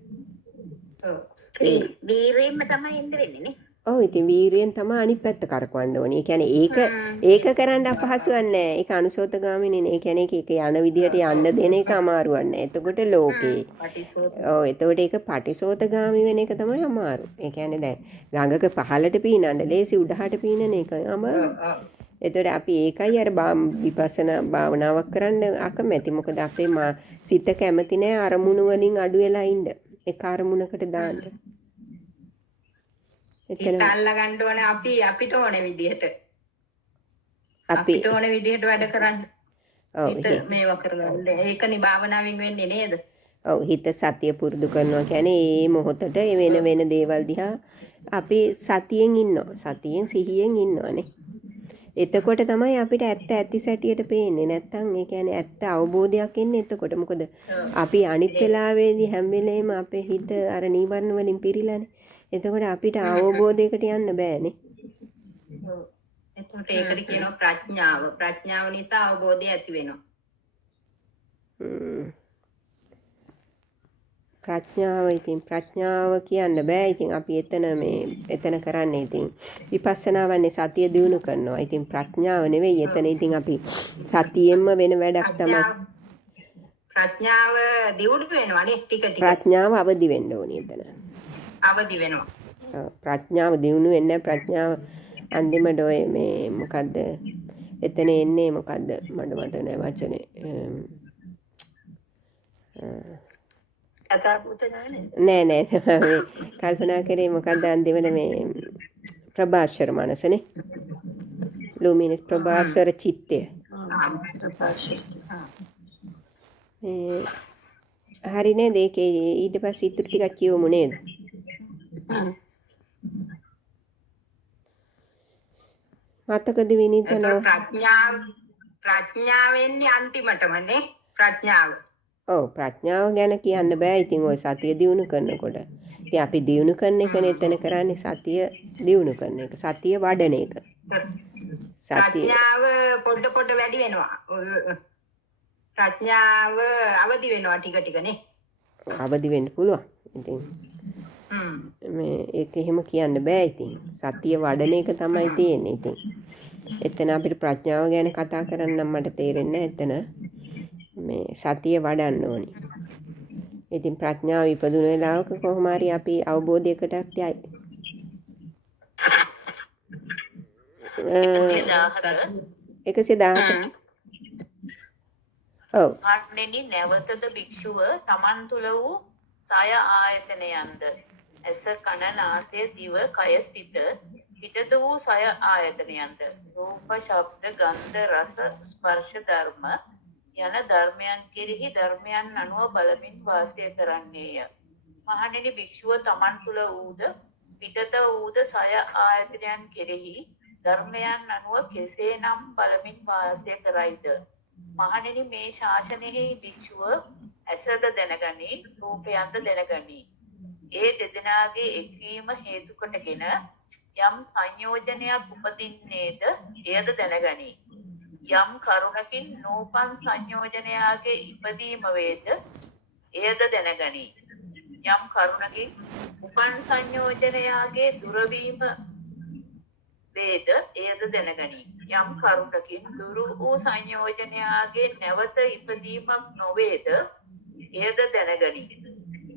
වීරයෙන්ම තමයි එන්න වෙන්නේ නේ. ඔව් ඉතින් වීරියෙන් තමයි අනිත් පැත්ත කරකවන්න ඕනේ. ඒ කියන්නේ ඒක කරන්න අපහසුවක් නැහැ. ඒක අනුසෝතගාමිනේ. ඒ කියන්නේ ඒක යන විදිහට යන්න දෙන එක අමාරුවක් නැහැ. එතකොට ලෝකේ. ඔව් එතකොට ඒක පටිසෝතගාමි වෙන එක තමයි අමාරු. ඒ කියන්නේ දැන් ගඟක පහළට පීනන්න ලේසි උඩහට පීනන එක අමාරු. එතකොට අපි ඒකයි අර විපස්සනා භාවනාවක් කරන්න අකමැති. මොකද අපේ සිත කැමති නැහැ අරමුණු වලින් අඩු වෙලා ඉන්න. එක අරමුණකට දාන්න. හිත අල්ලා ගන්න ඕනේ අපිට ඕනේ විදිහට. අපිට ඕනේ විදිහට වැඩ කරන්න. හිත මේවා කරගන්න. ඒකනේ භාවනාවෙන් වෙන්නේ නේද? ඔව් හිත සතිය පුරුදු කරනවා කියන්නේ මේ මොහොතට වෙන දේවල් දිහා අපි සතියෙන් ඉන්නවා. සතියෙන් සිහියෙන් ඉන්නවානේ. එතකොට තමයි අපිට ඇත්ත ඇති සැටියට පේන්නේ. නැත්තම් ඒ කියන්නේ ඇත්ත අවබෝධයක් එන්නේ එතකොට. මොකද අපි අනිත් වෙලාවේදී හැම වෙලේම අපේ හිත අර නීවරණ වලින් පිරීලානේ. එතකොට අපිට අවබෝධයකට යන්න බෑනේ. එතකොට ඒකට කියනවා ප්‍රඥාව. ප්‍රඥාව නිසා අවබෝධය ඇති වෙනවා. ප්‍රඥාව කියන්න බෑ. ඉතින් අපි එතන කරන්නේ ඉතින් විපස්සනාවන්නේ සතිය දියුණු කරනවා. ඉතින් ප්‍රඥාව නෙවෙයි එතන. ඉතින් අපි සතියෙන්ම වෙන වැඩක් තමයි. ප්‍රඥාව දියුණු වෙනවානේ ටික ටික. ප්‍රඥාව අවදි වෙන්න ඕනේ එතන. අවදි වෙනවා. ප්‍රඥාව දියුණු වෙන්නේ ප්‍රඥාව අන්තිමට ඔය මේ මොකද්ද එතන එන්නේ මොකද්ද මට මතක නෑ වචනේ. නෑ කල්පනා කරේ මොකද්ද අන්තිමට මේ ප්‍රභාස්වර මනසනේ. ලුමිනස් ප්‍රභාස්වර චිත්තය. හරි නේද? ඒකේ ඊට පස්සේ ඉතුරු ටිකක් කියවමු නේද? මතකද විනිතනවා? ප්‍රඥාව වෙන්නේ අන්තිමටමනේ ප්‍රඥාව. ඔව් ප්‍රඥාව ගැන කියන්න බෑ. ඉතින් ওই සතිය දියුණු කරනකොට ඉතින් අපි දියුණු කරන එකනේ එතන කරන්නේ. සතිය දියුණු කරන එක. සතිය වඩන එක. ප්‍රඥාව පොඩ වැඩි වෙනවා. ප්‍රඥාව අවදි වෙනවා ටික ටිකනේ. අවදි වෙන්න පුළුවන්. ඉතින් ඒක එහෙම කියන්න බෑ. ඉතින් සතිය වඩන එක තමයි තියෙන්නේ. ඉතින් එතන අපිට ප්‍රඥාව ගැන කතා කරන්න මට තේරෙන්නේ එතන මේ සතිය වඩන්න ඕනි. ඉතින් ප්‍රඥාව ඉපදුන වෙලාවක කොහොම හරි අපි අවබෝධයකට යයි. 117. ඔව්. ආත්මෙනි නැවතද භික්ෂුව තමන් තුළ වූ සය ආයතනයන්ද ඇස කන නාසය දිව කය සිත පිටත වූ සය ආයතනයන්ද රූප ශබ්ද ගන්ධ රස ස්පර්ශ ධර්ම යන ධර්මයන් කෙරෙහි ධර්මයන් අනුව බලමින් වාසය කරන්නේය. මහණෙනි භික්ෂුව තමන් තුළ වූද පිටත වූද සය ආයතනයන් කෙරෙහි ධර්මයන් අනුව කෙසේනම් බලමින් වාසය කරයිද? මහණෙනි මේ ශාසනයෙහි භික්ෂුව ඇසද දැනගනි, රූපයන්ද දැනගනි. ඒ දෙදෙනාගේ එක්වීම හේතු කොටගෙන යම් සංයෝජනයක් උපදින්නේද එයද දැනගනි. යම් කරුණකින් නූපන් සංයෝජනයාගේ ඉපදීම වේද එයද දැනගනි. යම් කරුණකින් උපන් සංයෝජනයාගේ දුරවීම වේද එයද දැනගනි. යම් කරුණකින් දුරු වූ සංයෝජනයාගේ නැවත ඉපදීමක් නොවේද එයද දැනගනි.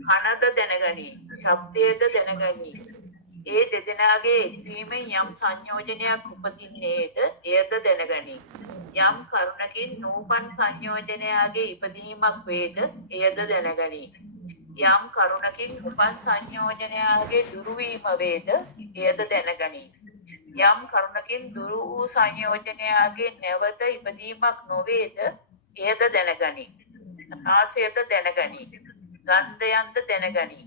කනද දැනගනි, ශබ්දයද දැනගනි. ඒ දෙදෙනාගේ එක්වීමෙන් යම් සංයෝජනයක් උපදින්නේද එයද දැනගනි. යම් කරුණකින් නූපන් සංයෝජනයාගේ ඉපදීමක් වේද එයද දැනගනි. යම් කරුණකින් උපන් සංයෝජනයාගේ දුරුවීම වේද එයද දැනගනි. යම් කරුණකින් දුරු වූ සංයෝජනයාගේ නැවත ඉපදීමක් නොවේද එයද දැනගනි. ආසයද දැනගනි. ගන්ධයන්ද දැනගනි.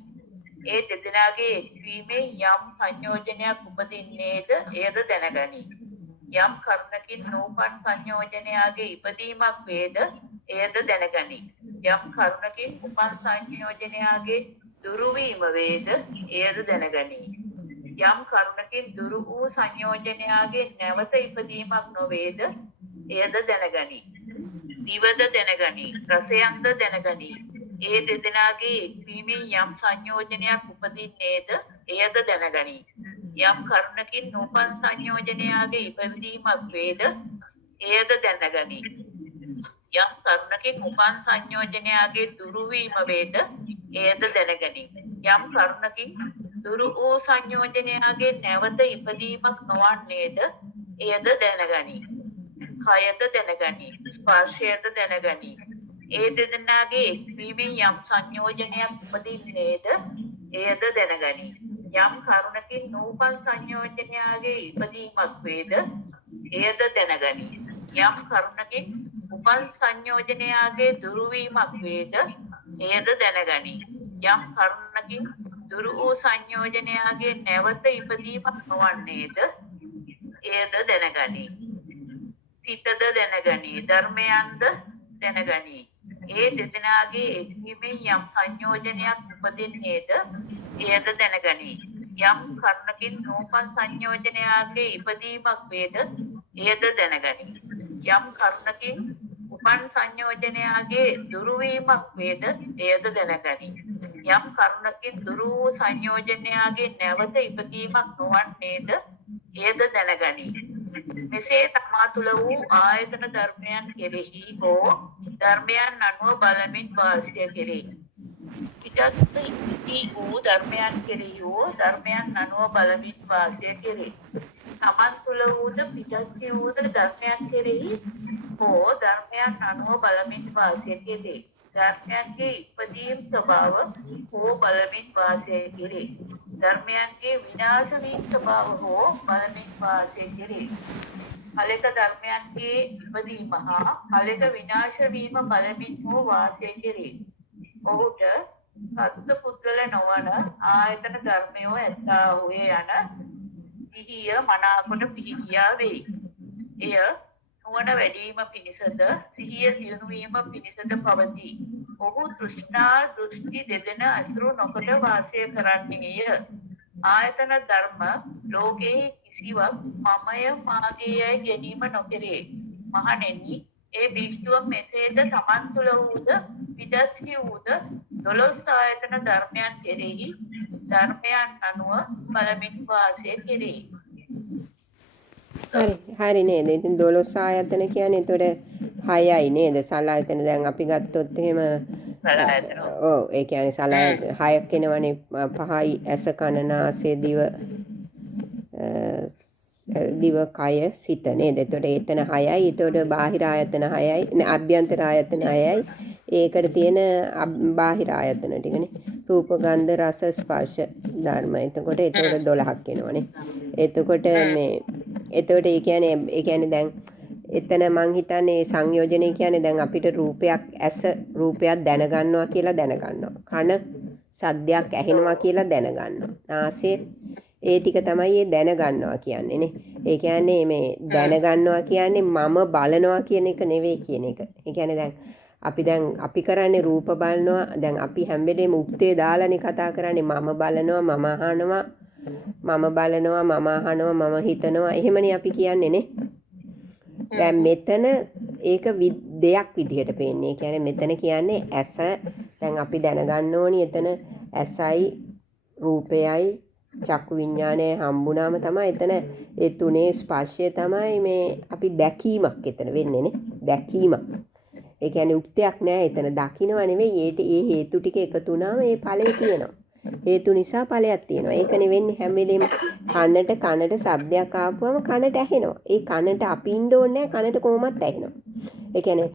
ඒ දෙදෙනාගේ එක්වීමෙන් යම් සංයෝජනයක් උපදින්නේද එයද දැනගනි. යම් කරුණකින් නූපන් සංයෝජනයාගේ ඉපදීමක් වේද එයද දැනගනි. යම් කරුණකින් උපන් සංයෝජනයාගේ දුරුවීම වේද එයද දැනගනි. යම් කරුණකින් දුරු වූ සංයෝජනයාගේ නැවත ඉපදීමක් නොවේද එයද දැනගනි. දිවද දැනගනි. රසයන්ද දැනගනි. ඒ දෙදෙනාගේ එක්වීමෙන් යම් සංයෝජනයක් උපදින්නේද එයද දැනගනි. යම් කරුණකින් නූපන් සංයෝජනයාගේ ඉපදීමක් වේද එයද දැනගනි. යම් කරුණකින් උපන් සංයෝජනයාගේ දුරුවීම වේද එයද දැනගනි. යම් කරුණකින් දුරු වූ සංයෝජනයාගේ නැවත ඉපදීමක් නොවන්නේද එයද දැනගනි. කයද දැනගනි. ස්පර්ශයද දැනගනි. ඒ දෙදෙනාගේ එක්වීමෙන් යම් සංයෝජනයක් උපදින්නේද එයද දැනගනි. යම් කරුණකින් නූපන් සංයෝජනයාගේ ඉපදීමක් වේද එයද දැනගනි. යම් කරුණකින් උපන් සංයෝජනයාගේ දුරුවීමක් වේද එයද දැනගනි. යම් කරුණකින් දුරු වූ සංයෝජනයාගේ නැවත ඉපදීමක් නොවන්නේද එයද දැනගනි. සිතද දැනගනි. ධර්මයන්ද දැනගනි. ඒ දෙදෙනාගේ එක්වීමෙන් යම් සංයෝජනයක් උපදින්නේද එයද දැනගනි. යම් කරුණකින් නූපන් සංයෝජනයාගේ ඉපදීමක් වේද එයද දැනගනි. යම් කරුණකින් උපන් සංයෝජනයාගේ දුරුවීමක් වේද එයද දැනගනි. යම් කරුණකින් දුරු වූ සංයෝජනයාගේ නැවත ඉපදීමක් නොවන්නේද එයද දැනගනි. මෙසේ තමා තුළ වූ ආයතන ධර්මයන් කෙරෙහි හෝ ධර්මයන් අනුව බලමින් වාසය කෙරෙහි. පිටත් වූ ධර්මයන් කෙරෙහි හෝ ධර්මයන් අනුව බලමින් වාසය කෙරෙහි. තමන් තුළ වූද පිටත් වූද ධර්මයන් කෙරෙහි හෝ ධර්මයන් අනුව බලමින් වාසය කෙරෙහි. ධර්මයන්ගේ ඉපදීම් ස්වභාව හෝ බලමින් වාසය කෙරෙහි. ධර්මයන්ගේ විනාශ වීම ස්වභාව හෝ බලමින් වාසය කෙරෙහි. හලක ධර්මයන්ගේ ඉපදීම හා හලක විනාශ වීම බලමින් හෝ වාසය කෙරෙහි. ඔහුට සත්ත්ව පුද්ගල නොවන ආයතන ධර්මයෝ ඇත්තාහුය යන සිහිය මනාකොට පිහිටියා වෙයි. එය නුවණ වැඩිම පිණිසද සිහිය දියුණු වීම පිණිසද පවතී. ඔහු තෘෂ්ණා දෘෂ්ටි දෙදෙන අසුරු නොකොට වාසය කරන්නේය. ආයතන ධර්ම ලෝකයේ කිසිවක් මමය මාගේයයි ගැනීම නොකෙරේ. මහණෙනි, ඒ භික්ෂුව මෙසේද තමන් තුළ වූද පිටත් වූද 12 ආයතන ධර්මයන් කෙරෙහි ධර්මයන් අනුව බලමින් වාසය කෙරෙහි. හරි නේද? ඉතින් 12 ආයතන කියන්නේ එතකොට 6යි නේද? සලආයතන දැන් අපි ගත්තොත් එහෙම ඔව් ඒ කියන්නේ සලආයතන 6ක් එනවනේ. 5යි ඇස කන නාසය දිව කය සිත නේද? එතකොට එතන 6යි. එතකොට බාහිර ආයතන 6යි. අභ්‍යන්තර ආයතන 6යි. ඒකට තියෙන බාහිර ආයතන ටිකනේ. රූප ගන්ධ රස ස්පර්ශ ධර්ම. එතකොට 12ක් එනවනේ. එතකොට එතකොට ඒ කියන්නේ දැන් එතන මං හිතන්නේ සංයෝජනය කියන්නේ දැන් අපිට රූපයක් ඇස රූපයක් දැනගන්නවා කියලා දැනගන්නවා. කන සද්දයක් ඇහෙනවා කියලා දැනගන්නවා. නාසය ඒ ටික තමයි ඒ දැනගන්නවා කියන්නේ නේ. ඒ කියන්නේ මේ දැනගන්නවා කියන්නේ මම බලනවා කියන එක නෙවෙයි කියන එක. ඒ කියන්නේ දැන් අපි කරන්නේ රූප බලනවා. දැන් අපි හැම වෙලේම උත්තේ දාලානේ කතා කරන්නේ. මම බලනවා, මම අහනවා, මම බලනවා, මම අහනවා, මම හිතනවා. එහෙමනේ අපි කියන්නේ නේ. දැන් මෙතන ඒක දෙයක් විදිහට පේන්නේ. ඒ කියන්නේ මෙතන කියන්නේ ඇස. දැන් අපි දැනගන්න ඕනි එතන ඇසයි රූපයයි චක්කු විඤ්ඤාණය හම්බුනාම තමයි එතන ඒ තුනේ ස්පර්ශය තමයි මේ අපි දැකීමක් එතන වෙන්නේ නේ. දැකීමක්. ඒ කියන්නේ උක්තයක් නෑ එතන දකින්නව නෙවෙයි. ඒ හේතු ටික එකතු වුණාම ඒ ඵලය තියෙනවා. හේතු නිසා ඵලයක් තියෙනවා. ඒකනේ වෙන්නේ හැම වෙලෙම කනට ශබ්දයක් ආපුවම කනට ඇහෙනවා. ඒ කනට අපි ඉන්න ඕනේ නෑ. කනට කොහොමත් ඇහෙනවා. ඒ කියන්නේ